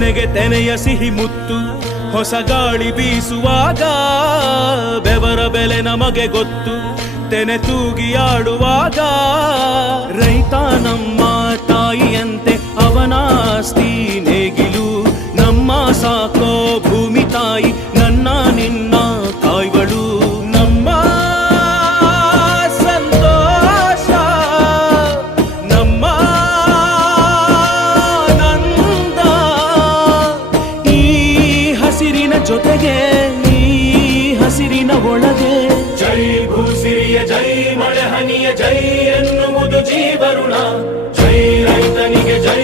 ತೆನೆಗೆ ತೆನೆಯ ಸಿಹಿ ಮುತ್ತು ಹೊಸ ಗಾಳಿ ಬೀಸುವಾಗ ಬೆವರ ಬೆಲೆ ನಮಗೆ ಗೊತ್ತು ತೆನೆ ತೂಗಿ ಆಡುವಾಗ ರೈತ ನಮ್ಮ ತಾಯಿಯಂತೆ ಅವನಾಸ್ತಿ ನೇಗಿಲು ನಮ್ಮ ಸಾಕೋ ಭೂಮಿ ತಾಯಿ ನನ್ನ ನಿನ್ನ ಕಾಯ್ವಳು ನಮ್ಮ ಸಂತೋಷ ನಮ್ಮ ನಂದ ಈ ಹಸಿರಿನ ಜೊತೆಗೆ ಈ ಹಸಿರಿನ ಒಳಗೆ ಜೈ ಭೂಸಿರಿಯ ಜೈ ಮಳೆ ಹನಿಯ ಜೈ ಎನ್ನುವುದು ಜೀವರುಣ ಜೈ ರೈತನಿಗೆ ಜೈ